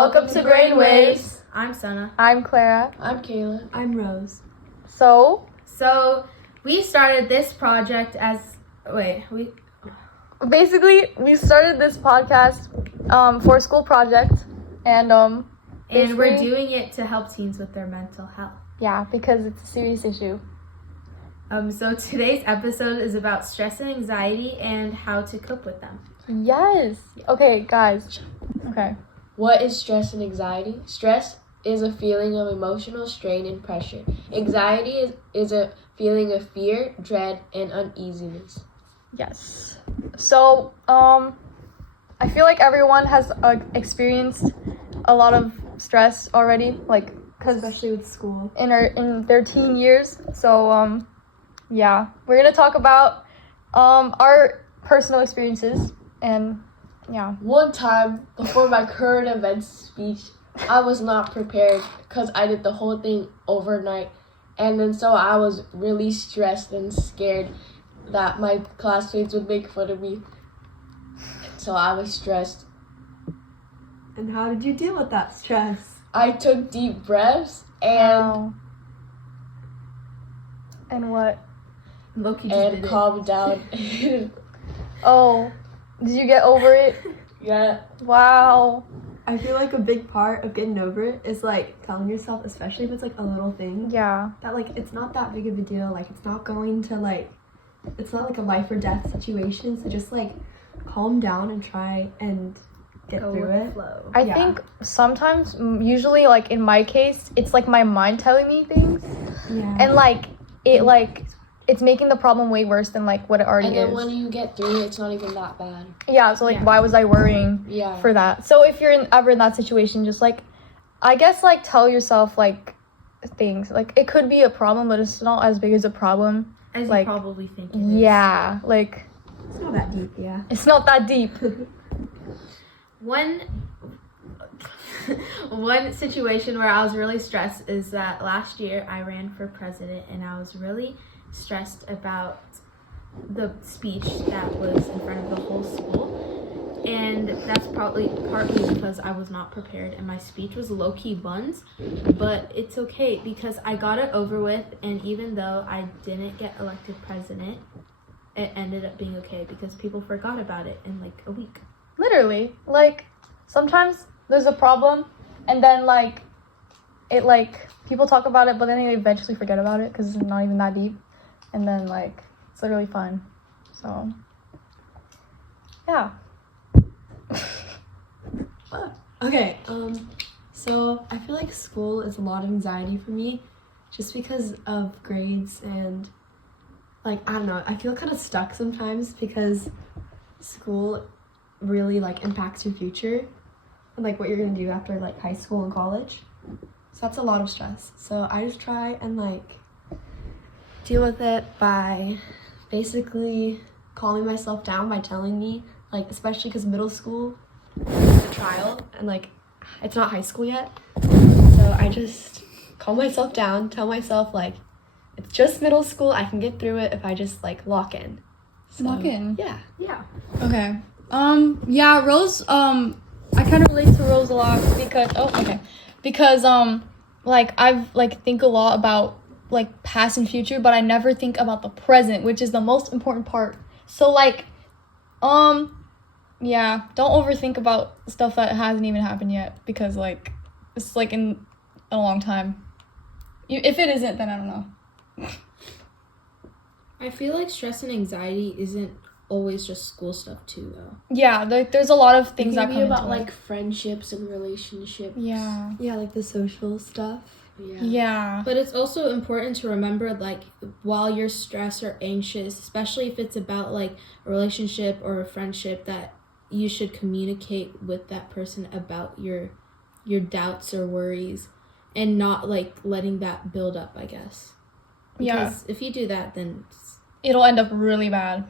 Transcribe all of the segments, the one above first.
Welcome to BrainWaves. I'm Sana. I'm Clara. I'm Kayla. I'm Rose. So we started this project we started this podcast for a school project, and we're doing it to help teens with their mental health. Yeah, because it's a serious issue. So today's episode is about stress and anxiety and how to cope with them. Yes. Okay, guys. Okay. What is stress and anxiety? Stress is a feeling of emotional strain and pressure. Anxiety is a feeling of fear, dread, and uneasiness. Yes. So, I feel like everyone has experienced a lot of stress already, like, especially with school. In their teen years. So, yeah, we're gonna talk about our personal experiences, and yeah. One time before my current events speech, I was not prepared because I did the whole thing overnight, and then so I was really stressed and scared that my classmates would make fun of me. So I was stressed. And how did you deal with that stress? I took deep breaths and and what? Loki just and calmed down. Oh, did you get over it? Yeah. Wow. I feel like a big part of getting over it is like telling yourself, especially if it's like a little thing, Yeah. that like it's not that big of a deal. Like it's not going to like, it's not like a life or death situation. So just like calm down and try and get Go through with the it. flow. I think sometimes, usually, like in my case, it's like my mind telling me things, Yeah. and like it's making the problem way worse than like what it already And then is. when you get through it, it's not even that bad. Yeah. So like, Yeah. why was I worrying Yeah. for that? So if you're ever in that situation, just like, I guess like tell yourself like things. Like it could be a problem, but it's not as big as a problem. As like, you probably think it is. Yeah. Like It's not that deep, yeah. it's not that deep. One situation where I was really stressed is that last year I ran for president and I was really stressed about the speech that was in front of the whole school, and that's partly because I was not prepared and my speech was low-key buns, but it's okay because I got it over with, and even though I didn't get elected president, it ended up being okay because people forgot about it in like a week. Literally, like sometimes there's a problem and then like it like people talk about it but then they eventually forget about it because it's not even that deep, and then like it's literally fun. So yeah. Okay, so I feel like school is a lot of anxiety for me just because of grades, and like I don't know, I feel kind of stuck sometimes because school really like impacts your future and like what you're gonna do after like high school and college. So that's a lot of stress. So I just try and like deal with it by basically calming myself down by telling me, like, especially because middle school is a trial and like it's not high school yet. So I just calm myself down, tell myself like it's just middle school, I can get through it if I just like lock in. So, Lock in? Yeah. Okay. Yeah, Rose, I kind of relate to Rose a lot because like I've like think a lot about like past and future, but I never think about the present, which is the most important part. So like yeah, don't overthink about stuff that hasn't even happened yet, because like it's like in a long time. If it isn't, then I don't know. I feel like stress and anxiety isn't always just school stuff too, though. Yeah, there's a lot of things It that can come be about into like it. friendships and relationships. Yeah. Yeah, like the social stuff. Yeah. But it's also important to remember, like, while you're stressed or anxious, especially if it's about like a relationship or a friendship, that you should communicate with that person about your doubts or worries, and not like letting that build up, I guess. Because if you do that, then It'll end up really bad.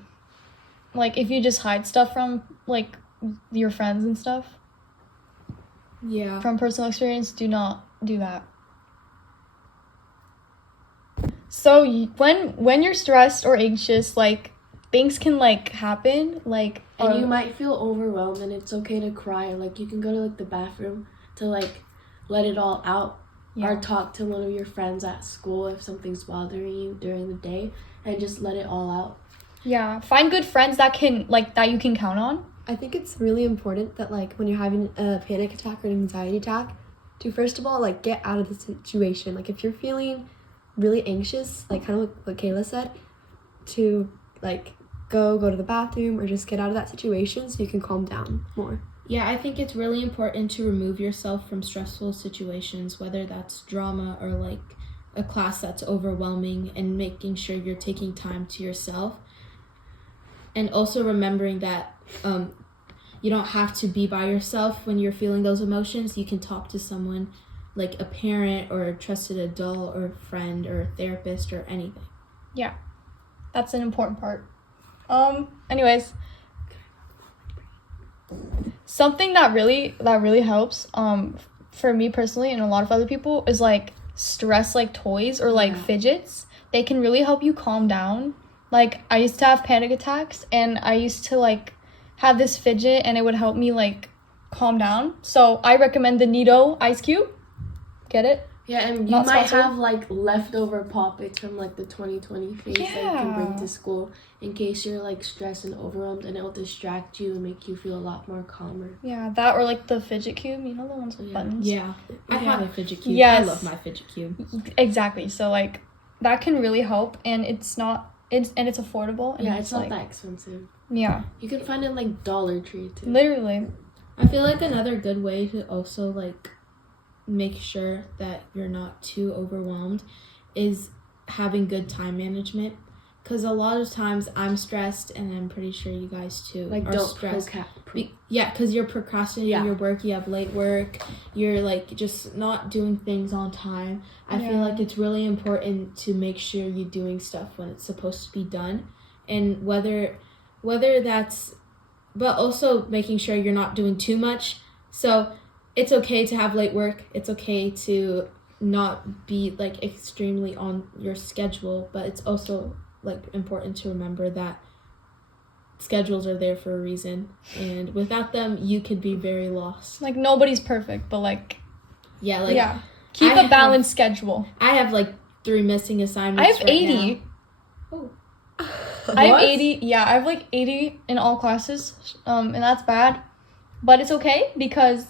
Like if you just hide stuff from like your friends and stuff yeah. from personal experience, do not do that. So when you're stressed or anxious, like things can like happen, like And you might feel overwhelmed, and it's okay to cry. Like you can go to like the bathroom to like let it all out, Yeah. or talk to one of your friends at school if something's bothering you during the day, and just let it all out. Yeah. Find good friends that you can count on. I think it's really important that like when you're having a panic attack or an anxiety attack, to first of all like get out of the situation. Like if you're feeling really anxious, like kind of like what Kayla said, to like go to the bathroom or just get out of that situation so you can calm down more. Yeah, I think it's really important to remove yourself from stressful situations, whether that's drama or like a class that's overwhelming, and making sure you're taking time to yourself. And also remembering that you don't have to be by yourself when you're feeling those emotions. You can talk to someone like a parent or a trusted adult or a friend or a therapist or anything. Yeah. That's an important part. Anyways, something that really helps for me personally and a lot of other people is like stress like toys or like fidgets. They can really help you calm down. Like I used to have panic attacks and I used to like have this fidget and it would help me like calm down. So I recommend the Nido ice cube. Get it? Yeah, and you Not might sponsored. have like leftover Pop-Its from like the 2020 phase that you can bring to school in case you're like stressed and overwhelmed, and it'll distract you and make you feel a lot more calmer. Yeah, that or like the fidget cube, you know, the ones with buttons. Yeah, I have a fidget cube. Yes. I love my fidget cube. Exactly. So like that can really help, and it's affordable. And Yeah, it's not like, that expensive. Yeah, You can find it like Dollar Tree too. literally. I feel like another good way to also like make sure that you're not too overwhelmed is having good time management, because a lot of times I'm stressed, and I'm pretty sure you guys too Like are don't stressed. Yeah, because you're procrastinating your work, you have late work, you're like just not doing things on time. I feel like it's really important to make sure you're doing stuff when it's supposed to be done, and whether that's, but also making sure you're not doing too much. So it's okay to have late work. It's okay to not be like extremely on your schedule, but it's also like important to remember that schedules are there for a reason, and without them you could be very lost. Like nobody's perfect, but like keep I a balanced schedule. I have like 3 missing I assignments. have 80. Now. Oh. I have What? 80. Yeah, I have like 80 in all classes. And that's bad, but it's okay because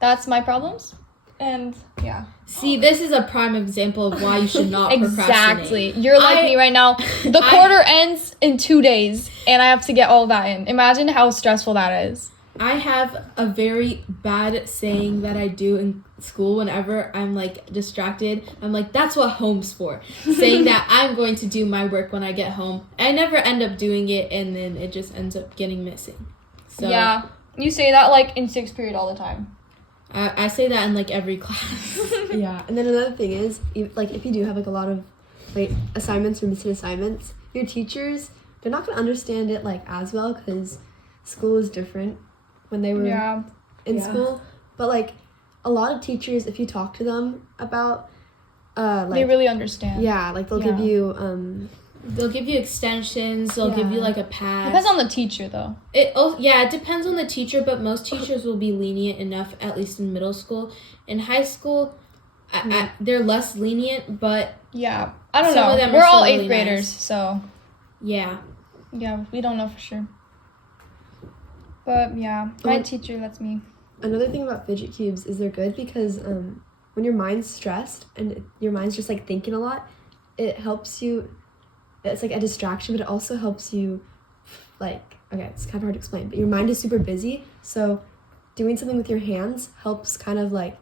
that's my problems. And yeah. See, this is a prime example of why you should not Exactly. procrastinate. You're like me right now. The quarter ends in 2 days and I have to get all that in. Imagine how stressful that is. I have a very bad saying that I do in school whenever I'm like distracted. I'm like, that's what home's for. Saying that I'm going to do my work when I get home. I never end up doing it, and then it just ends up getting missing. So Yeah. You say that like in 6th period all the time. I say that in like every class. Yeah, and then another thing is, like if you do have like a lot of like assignments or missing assignments, your teachers, they're not gonna understand it like as well because school is different when they were in school. But like a lot of teachers, if you talk to them about like They really understand. yeah, like they'll give you They'll give you extensions. They'll give you like a pass. Depends on the teacher though. It depends on the teacher, but most teachers will be lenient enough, at least in middle school. In high school, they're less lenient, but Yeah. I don't Some know. of them are We're all still 8th really graders, nice. so yeah. yeah, we don't know for sure. But yeah, my teacher lets me. another thing about fidget cubes is they're good because when your mind's stressed and your mind's just like thinking a lot, it helps you. It's like a distraction, but it also helps you like, okay, it's kind of hard to explain, but your mind is super busy, so doing something with your hands helps kind of like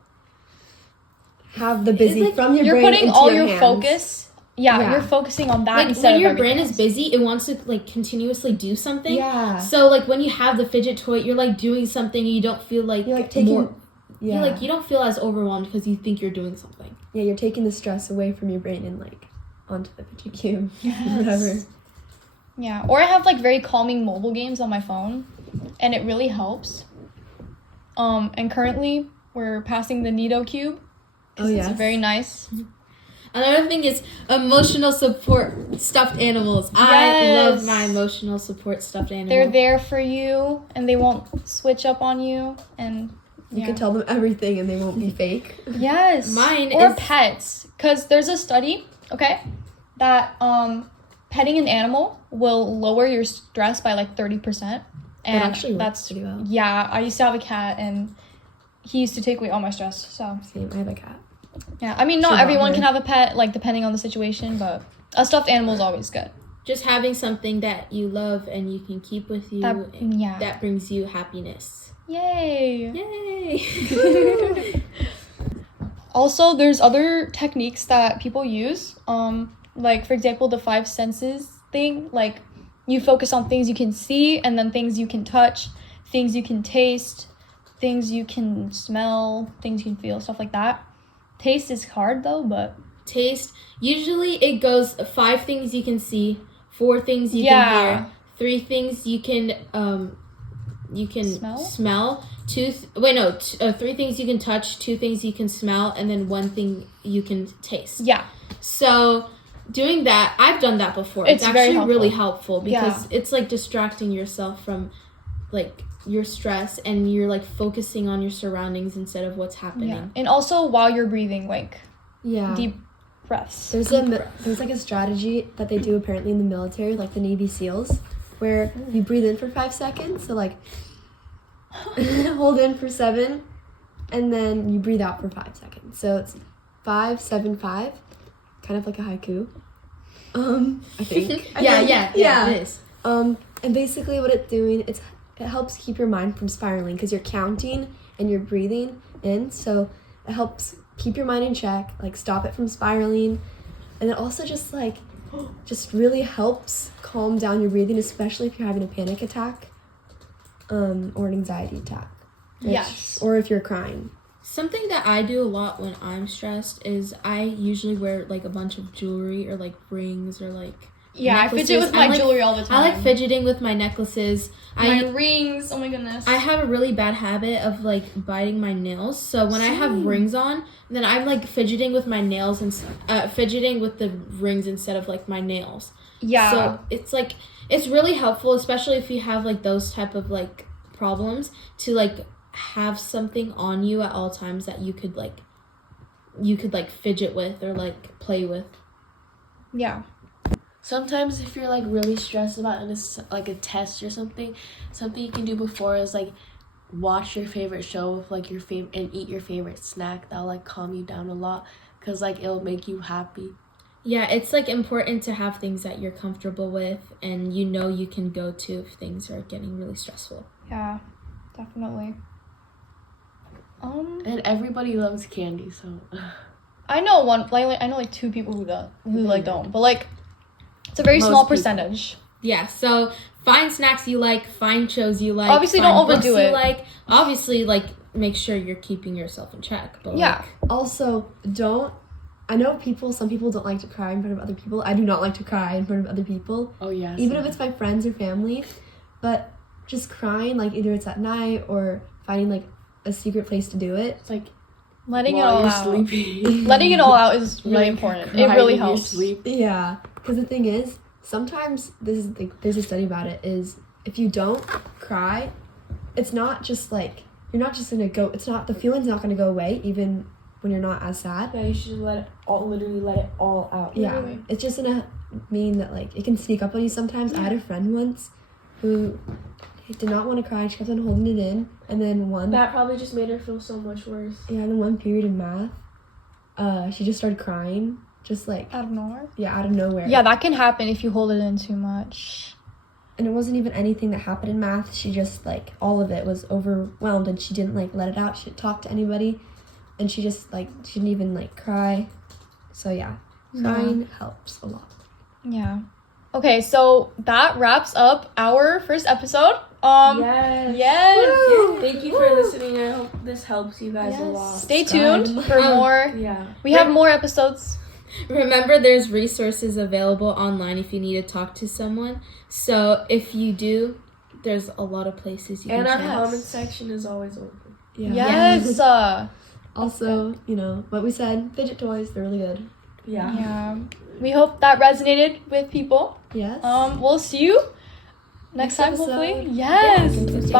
have the busy like from your You're brain putting into all your your hands. focus. Yeah, you're focusing on that Like instead when of your brain everything is else. busy, it wants to like continuously do something. Yeah. So like when you have the fidget toy, you're like doing something, and you don't feel like You're like taking more. yeah. You don't feel as overwhelmed because you think you're doing something. Yeah, you're taking the stress away from your brain and like onto the fidget cube. Yes. Whatever. Yeah, or I have like very calming mobile games on my phone, and it really helps. And currently we're passing the Nido cube. Oh It's yes. very nice. Another thing is emotional support stuffed animals. I Yes. love my emotional support stuffed animals. They're there for you, and they won't switch up on you. And You Yeah. can tell them everything and they won't be fake. Yes. Mine or is- pets, because there's a study, okay, that petting an animal will lower your stress by like 30%. And actually works that's pretty well. Yeah, I used to have a cat and he used to take away all my stress. So Same, I have a cat. yeah, I mean, not Should everyone love can her. have a pet, like depending on the situation, but a stuffed animal is always good. Just having something that you love and you can keep with you, Yeah. that brings you happiness. Yay! Yay! Also, there's other techniques that people use. Like for example, the 5 senses thing. Like you focus on things you can see, and then things you can touch, things you can taste, things you can smell, things you can feel, stuff like that. Taste is hard though, but Taste. Usually it goes 5 things you can see, 4 things you Yeah. can hear, 3 things you can smell. 3 things you can touch, 2 things you can smell, and then 1 thing you can taste. yeah, So doing that, I've done that before. It's It's very actually really helpful. helpful because it's like distracting yourself from like your stress, and you're like focusing on your surroundings instead of what's happening. yeah. And also while you're breathing, like Yeah. deep breaths. There's like a strategy that they do apparently in the military, like the Navy SEALs, where you breathe in for 5 seconds, so like hold in for 7, and then you breathe out for 5 seconds. So it's 5, 7, 5, kind of like a haiku. I think. Yeah, it is. And basically what it's doing, it helps keep your mind from spiraling because you're counting and you're breathing in, so it helps keep your mind in check, like stop it from spiraling, and it also just really helps calm down your breathing, especially if you're having a panic attack, or an anxiety attack. Yes. Or if you're crying. Something that I do a lot when I'm stressed is I usually wear like a bunch of jewelry or like rings or like Yeah, necklaces. I fidget with my jewelry all the time. I like fidgeting with my necklaces. My rings. Oh my goodness. I have a really bad habit of like biting my nails. So when I have rings on, then I'm like fidgeting with my nails and fidgeting with the rings instead of like my nails. Yeah. So it's like it's really helpful, especially if you have like those type of like problems, to like have something on you at all times that you could fidget with or like play with. Yeah. Sometimes if you're like really stressed about like a test or something you can do before is like watch your favorite show with like your favorite and eat your favorite snack. That'll like calm you down a lot because like it'll make you happy. Yeah, it's like important to have things that you're comfortable with and you know you can go to if things are getting really stressful. Yeah, definitely. And everybody loves candy, so I know I know like 2 people who don't, but like it's a very Most small people. percentage. Yeah, so find snacks you like, find shows you like. Obviously, find don't books overdo you it. like. Obviously, like make sure you're keeping yourself in check. But Yeah. Also, I know some people don't like to cry in front of other people. I do not like to cry in front of other people. oh yeah. Even if it's my friends or family, but just crying, like either it's at night or finding like a secret place to do it. it's like Letting it while all you're out. sleeping. Letting it all out is really Like, important. cry It really in your helps. sleep. Yeah, because the thing is, sometimes there's a study about it, is if you don't cry, it's not just like, you're not just gonna go, the feeling's not gonna go away even when you're not as sad. Yeah, you should literally let it all out. Yeah, Literally. it's just gonna mean that like it can sneak up on you sometimes. I had a friend once who did not want to cry. She kept on holding it in, and then That probably just made her feel so much worse. in one period in math, she just started crying, just like Out of nowhere. out of nowhere. Yeah, that can happen if you hold it in too much. And it wasn't even anything that happened in math. She just like, all of it was overwhelmed, and she didn't like let it out. She didn't talk to anybody, and she just like, she didn't even like cry. So yeah, crying helps a lot. Yeah. Okay, so that wraps up our first episode. Yes. Yes. Thank you for listening. I hope this helps you guys a lot. Stay tuned for more. Yeah. We have more episodes. remember, there's resources available online if you need to talk to someone. So if you do, there's a lot of places you And can our check. comment section is always open. Yeah. Yes. Also, what we said, fidget toys, they're really good. Yeah. Yeah. We hope that resonated with people. Yes. We'll see you next time, episode. hopefully. Yes. Yeah. Bye.